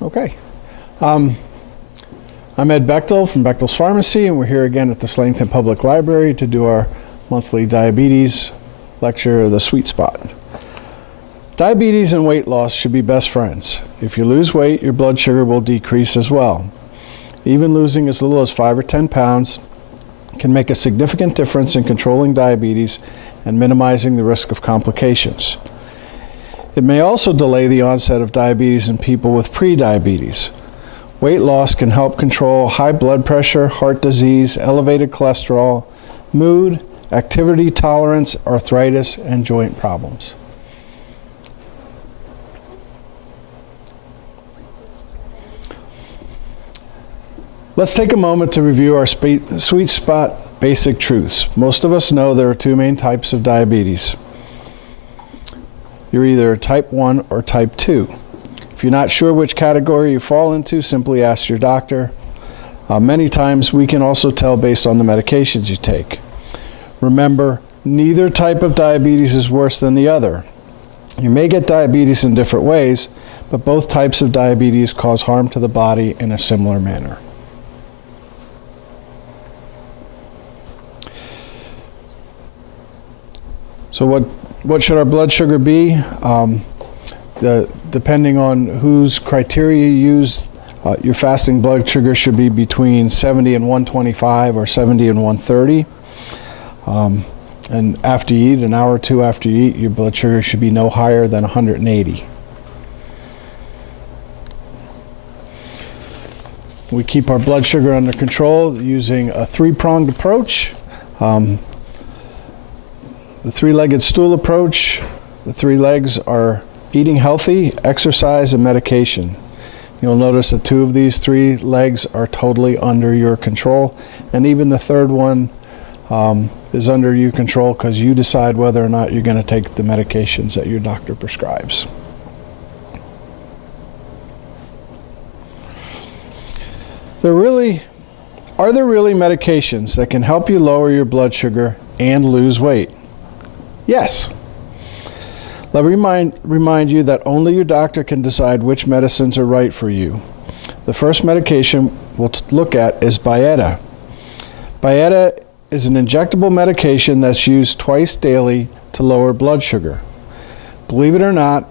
Okay. I'm Ed Bechtel from Bechtel's Pharmacy, and we're here again at the Slatington Public Library to do our monthly diabetes lecture, The Sweet Spot. Diabetes and weight loss should be best friends. If you lose weight, your blood sugar will decrease as well. Even losing as little as 5 or 10 pounds can make a significant difference in controlling diabetes and minimizing the risk of complications. It may also delay the onset of diabetes in people with pre-diabetes. Weight loss can help control high blood pressure, heart disease, elevated cholesterol, mood, activity tolerance, arthritis, and joint problems. Let's take a moment to review our sweet spot basic truths. Most of us know there are two main types of diabetes. You're either type 1 or type 2. If you're not sure which category you fall into, simply ask your doctor. Many times we can also tell based on the medications you take. Remember, neither type of diabetes is worse than the other. You may get diabetes in different ways, but both types of diabetes cause harm to the body in a similar manner. So what should our blood sugar be? Depending on whose criteria you use, your fasting blood sugar should be between 70 and 125 or 70 and 130. And after you eat, an hour or two after you eat, your blood sugar should be no higher than 180. We keep our blood sugar under control using a three-pronged approach. The three-legged stool approach, the three legs are eating healthy, exercise, and medication. You'll notice that two of these three legs are totally under your control, and even the third one is under your control because you decide whether or not you're going to take the medications that your doctor prescribes. Are there really medications that can help you lower your blood sugar and lose weight? Yes. Let me remind you that only your doctor can decide which medicines are right for you. The first medication we'll look at is Byetta. Byetta is an injectable medication that's used twice daily to lower blood sugar. Believe it or not,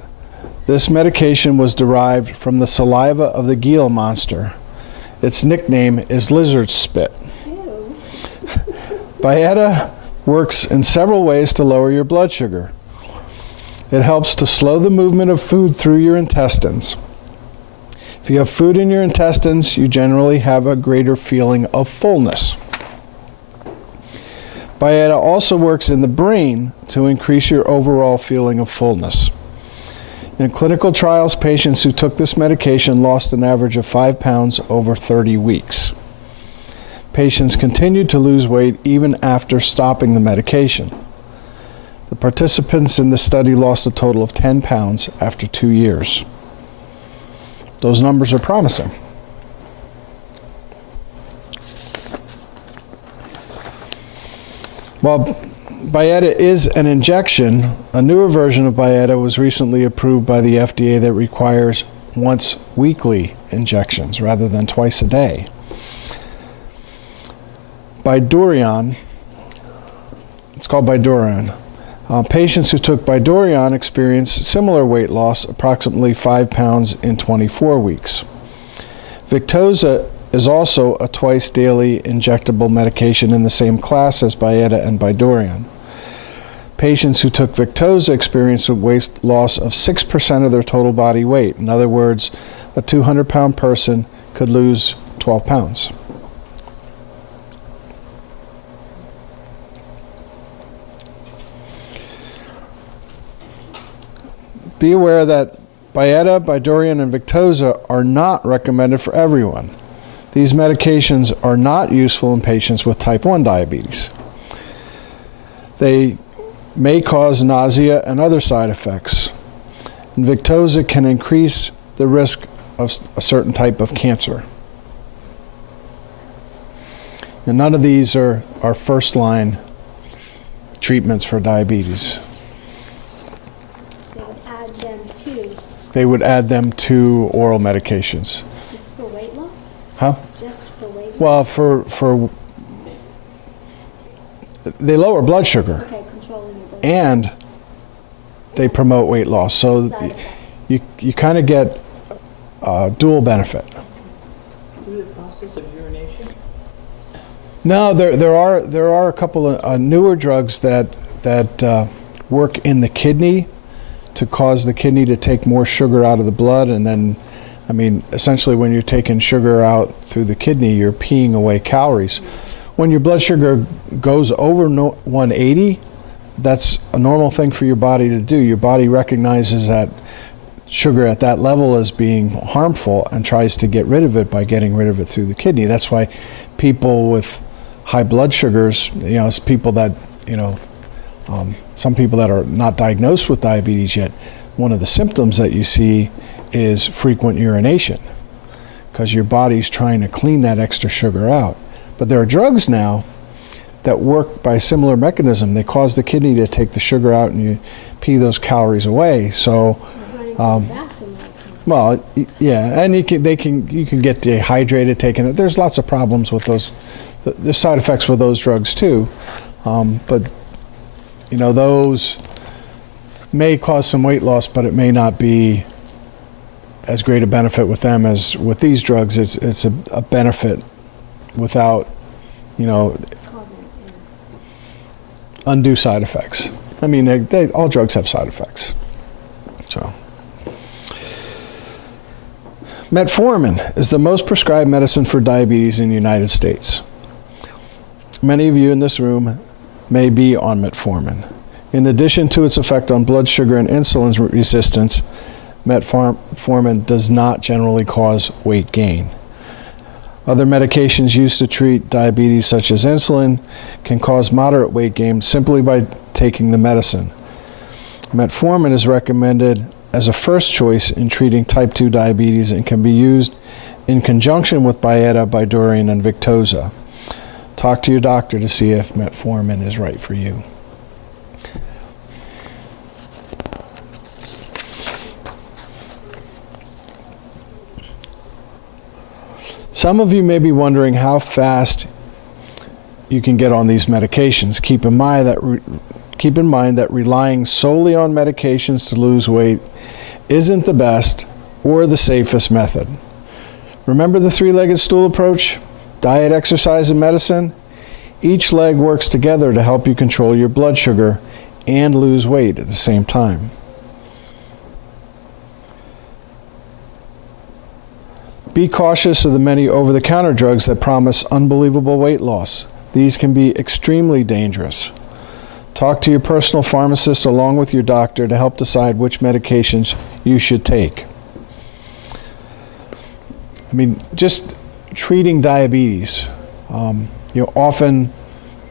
this medication was derived from the saliva of the Gila monster. Its nickname is lizard spit. Ew. Byetta works in several ways to lower your blood sugar. It helps to slow the movement of food through your intestines. If you have food in your intestines, you generally have a greater feeling of fullness. Byetta also works in the brain to increase your overall feeling of fullness. In clinical trials, patients who took this medication lost an average of 5 pounds over 30 weeks. Patients continued to lose weight even after stopping the medication. The participants in the study lost a total of 10 pounds after 2 years. Those numbers are promising. While Byetta is an injection, a newer version of Byetta was recently approved by the FDA that requires once weekly injections rather than twice a day. Bydureon, it's called Bydureon. Patients who took Bydureon experienced similar weight loss, approximately 5 pounds in 24 weeks. Victoza is also a twice daily injectable medication in the same class as Byetta and Bydureon. Patients who took Victoza experienced a weight loss of 6% of their total body weight. In other words, a 200-pound person could lose 12 pounds. Be aware that Byetta, Bydureon, and Victoza are not recommended for everyone. These medications are not useful in patients with type 1 diabetes. They may cause nausea and other side effects. And Victoza can increase the risk of a certain type of cancer. And none of these are first-line treatments for diabetes. They would add them to they would add them to oral medications. Just for weight loss? Huh? Just for weight loss? Well, for they lower blood sugar. Okay, controlling your blood And they promote weight loss. So Side effects. you kind of get dual benefit. Through the process of urination? No, there are a couple of newer drugs that work in the kidney to cause the kidney to take more sugar out of the blood, and then, I mean, essentially when you're taking sugar out through the kidney, you're peeing away calories. When your blood sugar goes over 180, that's a normal thing for your body to do. Your body recognizes that sugar at that level as being harmful and tries to get rid of it by getting rid of it through the kidney. That's why people with high blood sugars, it's people that, some people that are not diagnosed with diabetes yet, one of the symptoms that you see is frequent urination because your body's trying to clean that extra sugar out. But there are drugs now that work by a similar mechanism. They cause the kidney to take the sugar out and you pee those calories away. So, well, yeah, and you can get dehydrated taking it. There's lots of problems with those. There's side effects with those drugs too, but those may cause some weight loss, but it may not be as great a benefit with them as with these drugs. It's a benefit without, undue side effects. I mean, all drugs have side effects. So, metformin is the most prescribed medicine for diabetes in the United States. Many of you in this room may be on metformin. In addition to its effect on blood sugar and insulin resistance, metformin does not generally cause weight gain. Other medications used to treat diabetes, such as insulin, can cause moderate weight gain simply by taking the medicine. Metformin is recommended as a first choice in treating type 2 diabetes and can be used in conjunction with Byetta, Bydureon, and Victoza. Talk to your doctor to see if metformin is right for you. Some of you may be wondering how fast you can get on these medications. Keep in mind that relying solely on medications to lose weight isn't the best or the safest method. Remember the three-legged stool approach? Diet, exercise, and medicine? Each leg works together to help you control your blood sugar and lose weight at the same time. Be cautious of the many over-the-counter drugs that promise unbelievable weight loss. These can be extremely dangerous. Talk to your personal pharmacist along with your doctor to help decide which medications you should take. I mean, just treating diabetes, often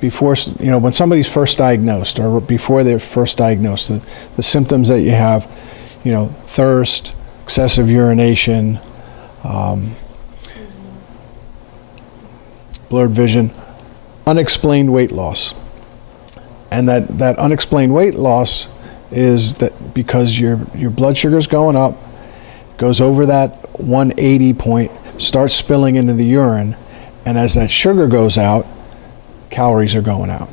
before, when somebody's first diagnosed or before they're first diagnosed, the symptoms that you have, thirst, excessive urination, blurred vision, unexplained weight loss. And that unexplained weight loss is that because your blood sugar is going up, goes over that 180 point, starts spilling into the urine, and as that sugar goes out, calories are going out.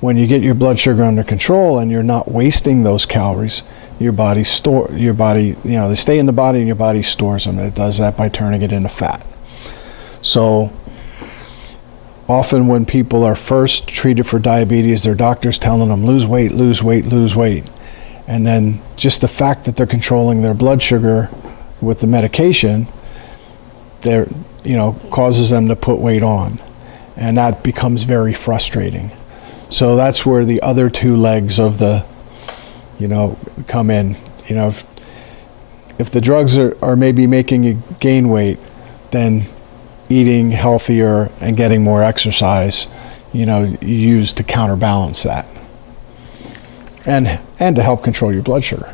When you get your blood sugar under control and you're not wasting those calories, they stay in the body and your body stores them, and it does that by turning it into fat. So often when people are first treated for diabetes, their doctor's telling them lose weight, lose weight, lose weight. And then just the fact that they're controlling their blood sugar with the medication, causes them to put weight on. And that becomes very frustrating. So that's where the other two legs of the, come in. If the drugs are maybe making you gain weight, then eating healthier and getting more exercise, you use to counterbalance that. And to help control your blood sugar.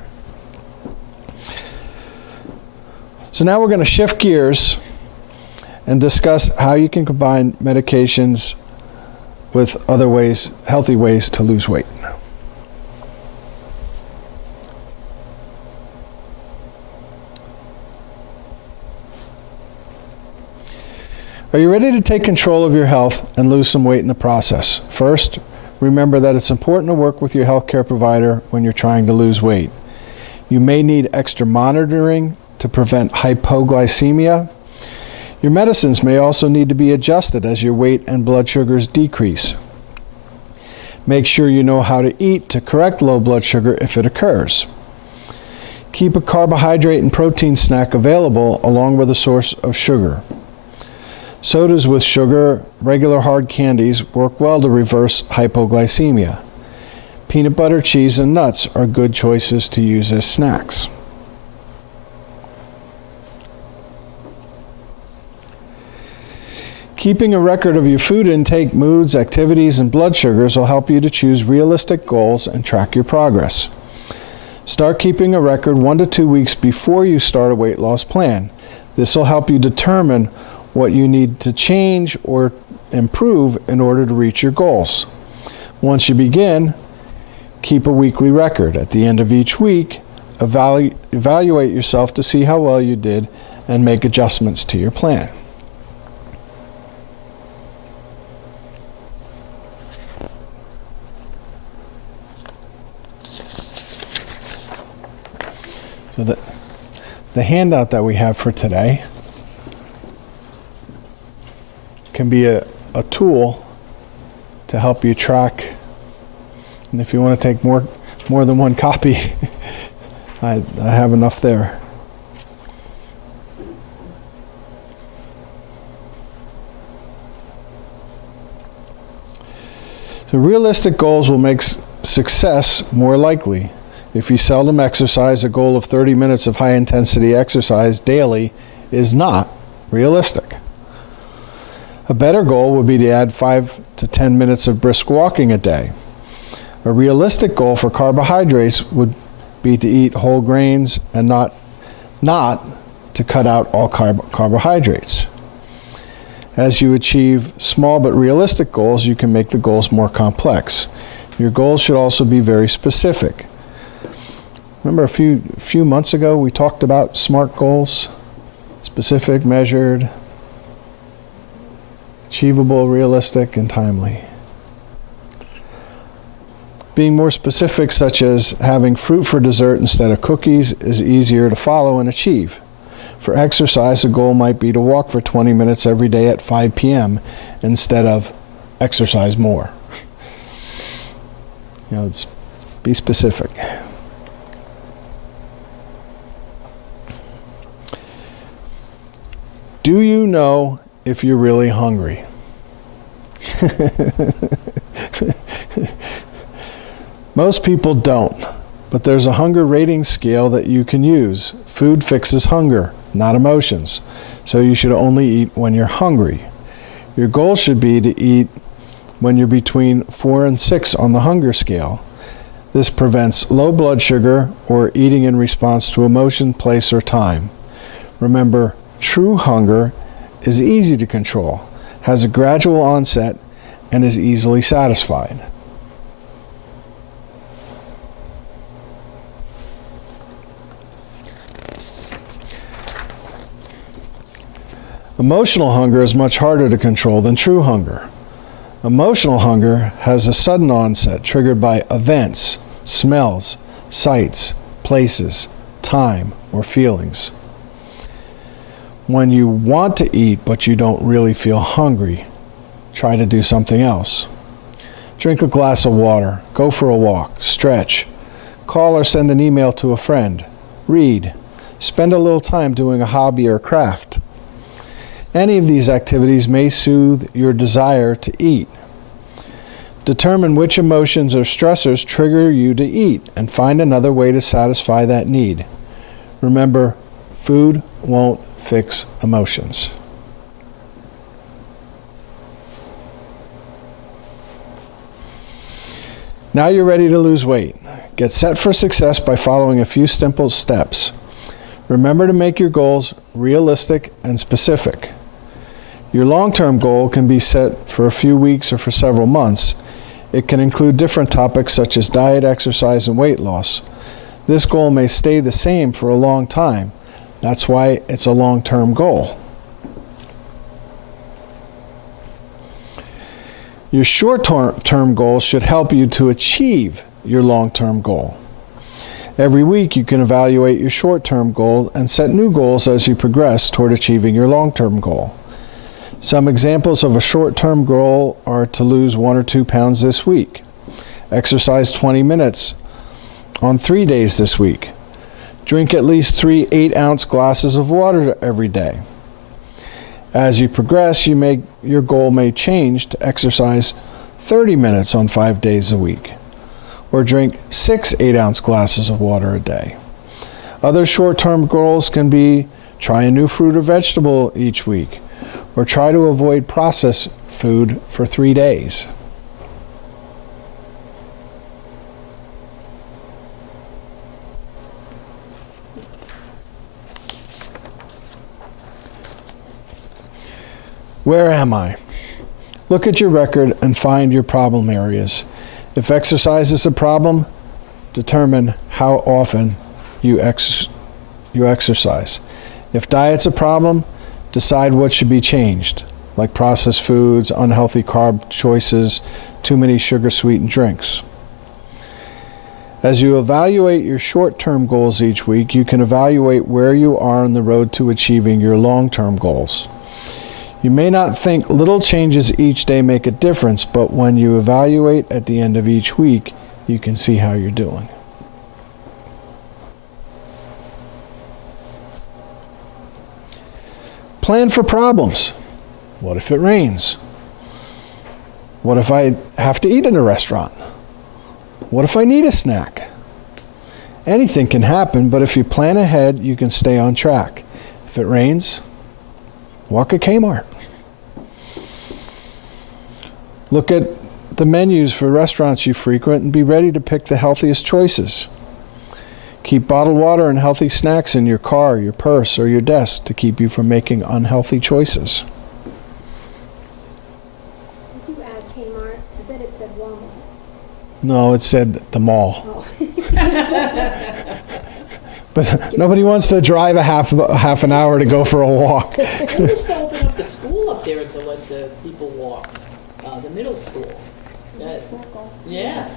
So now we're going to shift gears and discuss how you can combine medications with other ways, healthy ways to lose weight. Are you ready to take control of your health and lose some weight in the process? First, remember that it's important to work with your healthcare provider when you're trying to lose weight. You may need extra monitoring to prevent hypoglycemia. Your medicines may also need to be adjusted as your weight and blood sugars decrease. Make sure you know how to eat to correct low blood sugar if it occurs. Keep a carbohydrate and protein snack available along with a source of sugar. Sodas with sugar, regular hard candies work well to reverse hypoglycemia. Peanut butter, cheese, and nuts are good choices to use as snacks. Keeping a record of your food intake, moods, activities, and blood sugars will help you to choose realistic goals and track your progress. Start keeping a record 1 to 2 weeks before you start a weight loss plan. This will help you determine what you need to change or improve in order to reach your goals. Once you begin, keep a weekly record. At the end of each week, evaluate yourself to see how well you did and make adjustments to your plan. So the handout that we have for today can be a tool to help you track. And if you want to take more than one copy, I have enough there. So realistic goals will make success more likely. If you seldom exercise, a goal of 30 minutes of high-intensity exercise daily is not realistic. A better goal would be to add 5 to 10 minutes of brisk walking a day. A realistic goal for carbohydrates would be to eat whole grains and not to cut out all carbohydrates. As you achieve small but realistic goals, you can make the goals more complex. Your goals should also be very specific. Remember a few months ago we talked about SMART goals? Specific, measured, achievable, realistic, and timely. Being more specific, such as having fruit for dessert instead of cookies, is easier to follow and achieve. For exercise, a goal might be to walk for 20 minutes every day at 5 p.m. instead of exercise more. Be specific. Do you know if you're really hungry? Most people don't, but there's a hunger rating scale that you can use. Food fixes hunger, not emotions, so you should only eat when you're hungry. Your goal should be to eat when you're between 4 and 6 on the hunger scale. This prevents low blood sugar or eating in response to emotion, place, or time. Remember, true hunger is easy to control, has a gradual onset, and is easily satisfied. Emotional hunger is much harder to control than true hunger. Emotional hunger has a sudden onset triggered by events, smells, sights, places, time, or feelings. When you want to eat but you don't really feel hungry, try to do something else. Drink a glass of water, go for a walk, stretch, call or send an email to a friend, read, spend a little time doing a hobby or craft. Any of these activities may soothe your desire to eat. Determine which emotions or stressors trigger you to eat and find another way to satisfy that need. Remember, food won't fix emotions. Now you're ready to lose weight. Get set for success by following a few simple steps. Remember to make your goals realistic and specific. Your long-term goal can be set for a few weeks or for several months. It can include different topics such as diet, exercise, and weight loss. This goal may stay the same for a long time. That's why it's a long-term goal. Your short-term goals should help you to achieve your long-term goal. Every week you can evaluate your short-term goal and set new goals as you progress toward achieving your long-term goal. Some examples of a short-term goal are to lose 1 or 2 pounds this week, exercise 20 minutes on 3 days this week, drink at least 3 8-ounce glasses of water every day. As you progress, your goal may change to exercise 30 minutes on 5 days a week, or drink 6 8-ounce glasses of water a day. Other short-term goals can be try a new fruit or vegetable each week, or try to avoid processed food for 3 days. Where am I? Look at your record and find your problem areas. If exercise is a problem, determine how often you exercise. If diet's a problem, decide what should be changed, like processed foods, unhealthy carb choices, too many sugar-sweetened drinks. As you evaluate your short-term goals each week, you can evaluate where you are on the road to achieving your long-term goals. You may not think little changes each day make a difference, but when you evaluate at the end of each week, you can see how you're doing. Plan for problems. What if it rains? What if I have to eat in a restaurant? What if I need a snack? Anything can happen, but if you plan ahead, you can stay on track. If it rains, walk at Kmart. Look at the menus for restaurants you frequent and be ready to pick the healthiest choices. Keep bottled water and healthy snacks in your car, your purse, or your desk to keep you from making unhealthy choices. Did you add Kmart? I bet it said Walmart. No, it said the mall. Oh. But nobody wants to drive a half an hour to go for a walk. They used to open up the school up there to let the people walk, the middle school. Circle. Yeah,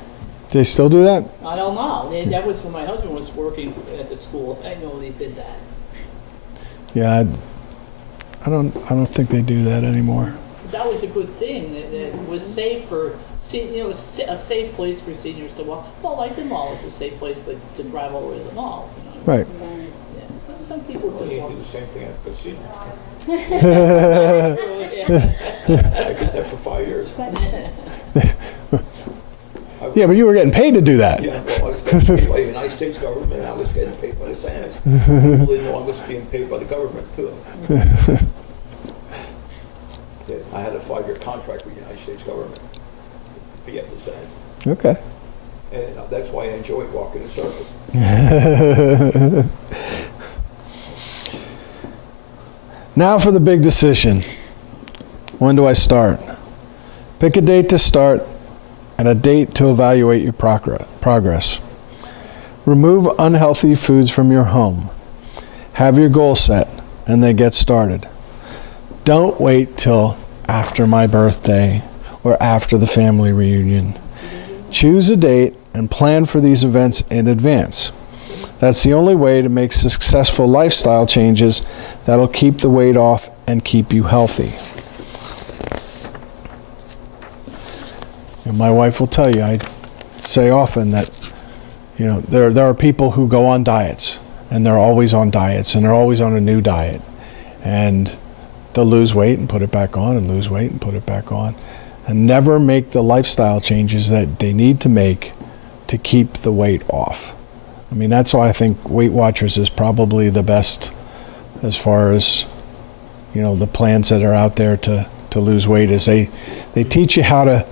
They still do that? I don't know. That was when my husband was working at the school. I know they did that. Yeah, I don't think they do that anymore. That was a good thing. It was safe for, it was a safe place for seniors to walk. Well, like the mall is a safe place, but to drive all the way to the mall. You know? Right. Yeah. But some people Well, just you walk. do the same thing at the casino. Yeah. I did that for 5 years. Yeah, but you were getting paid to do that. Yeah, well, I was getting paid by the United States government, and I was getting paid by the Senate. People didn't know I was being paid by the government, too. Yeah, I had a 5-year contract with the United States government to be at the Senate. Okay. And that's why I enjoy walking in circles. Now for the big decision. When do I start? Pick a date to start and a date to evaluate your progress. Remove unhealthy foods from your home. Have your goal set and then get started. Don't wait till after my birthday or after the family reunion. Choose a date and plan for these events in advance. That's the only way to make successful lifestyle changes that'll keep the weight off and keep you healthy. And my wife will tell you, I say often that, you know, there are people who go on diets, and they're always on diets, and they're always on a new diet. And they'll lose weight and put it back on, and lose weight and put it back on, and never make the lifestyle changes that they need to make to keep the weight off. I mean, that's why I think Weight Watchers is probably the best as far as, you know, the plans that are out there to lose weight. Is they teach you how to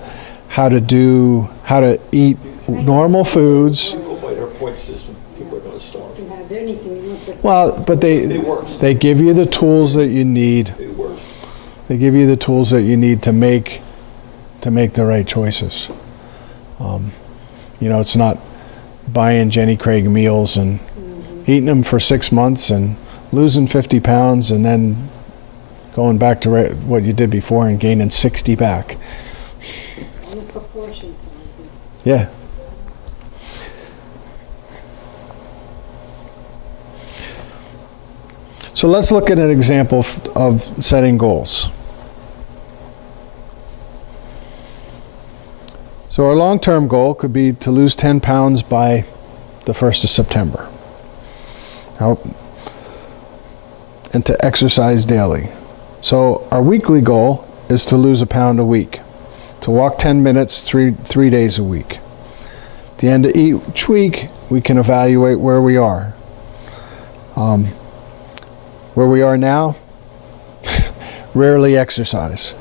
eat normal foods. If you go by their point system, people are going to starve. You have anything you want to. Well, but It works. they give you the tools that you need. It works. They give you the tools that you need to make the right choices. You know, it's not buying Jenny Craig meals and eating them for 6 months and losing 50 pounds and then going back to what you did before and gaining 60 back. Yeah. So let's look at an example of setting goals. So our long-term goal could be to lose 10 pounds by the 1st of September. And to exercise daily. So our weekly goal is to lose a pound a week, to walk 10 minutes 3 days a week. At the end of each week, we can evaluate where we are. Where we are now, rarely exercise.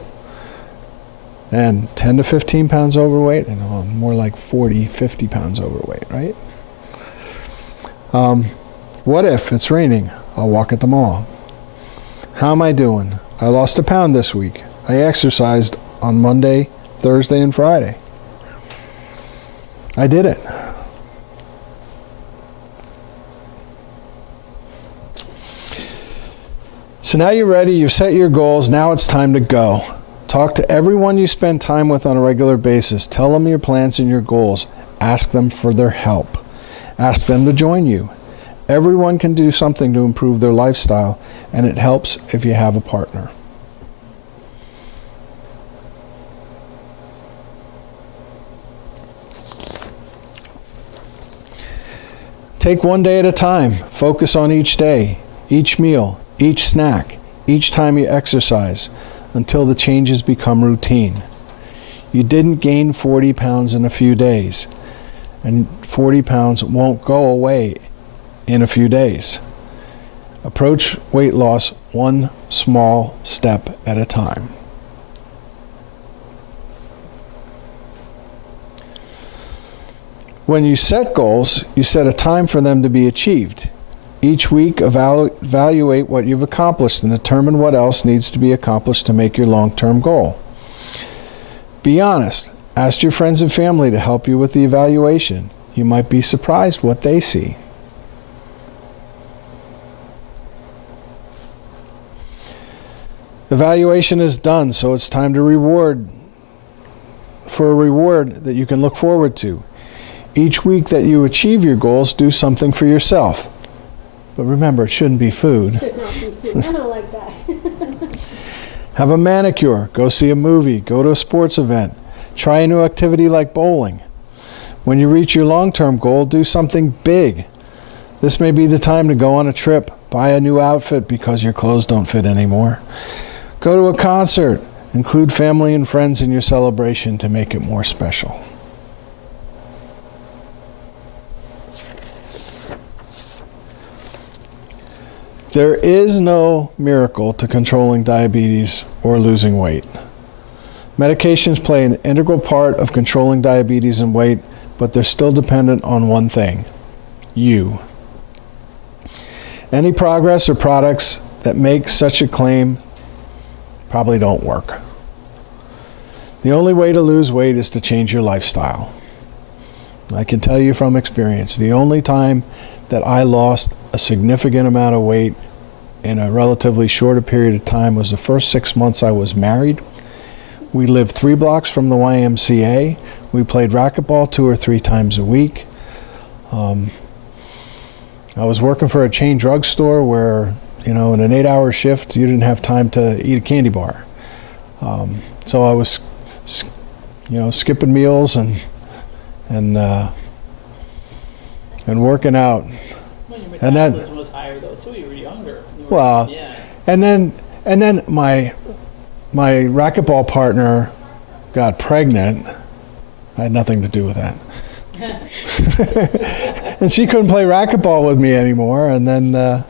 And 10 to 15 pounds overweight, and more like 40, 50 pounds overweight, right? What if it's raining? I'll walk at the mall. How am I doing? I lost a pound this week. I exercised on Monday, Thursday, and Friday. I did it. So now you're ready, you've set your goals, now it's time to go. Talk to everyone you spend time with on a regular basis. Tell them your plans and your goals. Ask them for their help. Ask them to join you. Everyone can do something to improve their lifestyle, and it helps if you have a partner. Take one day at a time. Focus on each day, each meal, each snack, each time you exercise, until the changes become routine. You didn't gain 40 pounds in a few days, and 40 pounds won't go away in a few days. Approach weight loss one small step at a time. When you set goals, you set a time for them to be achieved. Each week, evaluate what you've accomplished and determine what else needs to be accomplished to make your long-term goal. Be honest. Ask your friends and family to help you with the evaluation. You might be surprised what they see. Evaluation is done, so it's time to reward that you can look forward to. Each week that you achieve your goals, do something for yourself. But remember, it shouldn't be food. Should not be food. I don't like that. Have a manicure, go see a movie, go to a sports event, try a new activity like bowling. When you reach your long-term goal, do something big. This may be the time to go on a trip, buy a new outfit because your clothes don't fit anymore. Go to a concert, include family and friends in your celebration to make it more special. There is no miracle to controlling diabetes or losing weight. Medications play an integral part of controlling diabetes and weight, but they're still dependent on one thing: you. Any progress or products that make such a claim probably don't work. The only way to lose weight is to change your lifestyle. I can tell you from experience, the only time that I lost a significant amount of weight in a relatively shorter period of time was the first 6 months I was married. We lived 3 blocks from the YMCA. We played racquetball 2 or 3 times a week. I was working for a chain drugstore where, in an 8-hour shift, you didn't have time to eat a candy bar. So I was, skipping meals and working out. Well, your And then- metabolism was higher though too. You were younger. Well, Yeah. and then my racquetball partner got pregnant. I had nothing to do with that. And she couldn't play racquetball with me anymore. And then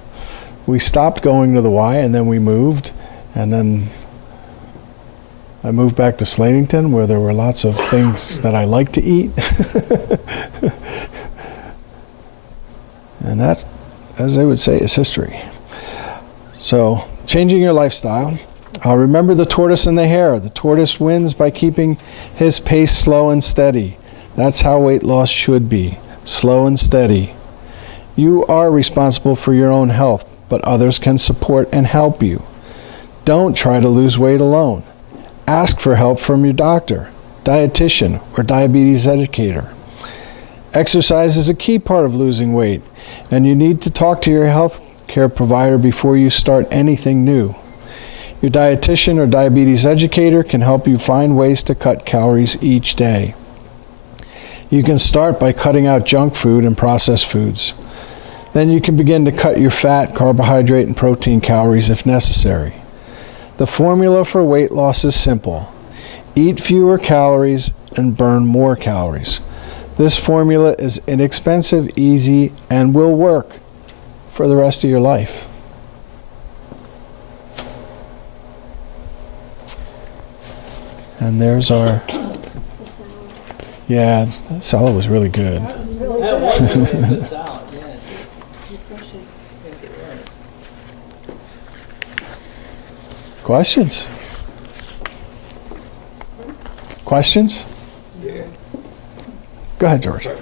we stopped going to the Y, and then we moved. And then I moved back to Slatington, where there were lots of things that I like to eat. And that's, as they would say, is history. So, changing your lifestyle. Remember the tortoise and the hare. The tortoise wins by keeping his pace slow and steady. That's how weight loss should be, slow and steady. You are responsible for your own health, but others can support and help you. Don't try to lose weight alone. Ask for help from your doctor. dietitian, or diabetes educator. Exercise is a key part of losing weight, and you need to talk to your health care provider before you start anything new. Your dietitian or diabetes educator can help you find ways to cut calories each day. You can start by cutting out junk food and processed foods. Then you can begin to cut your fat, carbohydrate, and protein calories if necessary. The formula for weight loss is simple. Eat fewer calories and burn more calories. This formula is inexpensive, easy, and will work for the rest of your life. And there's our, yeah, that salad was really good. That was really a good salad, yeah. Refreshing. Yes, it was. Questions? Questions? Yeah. Go ahead, George. Sorry.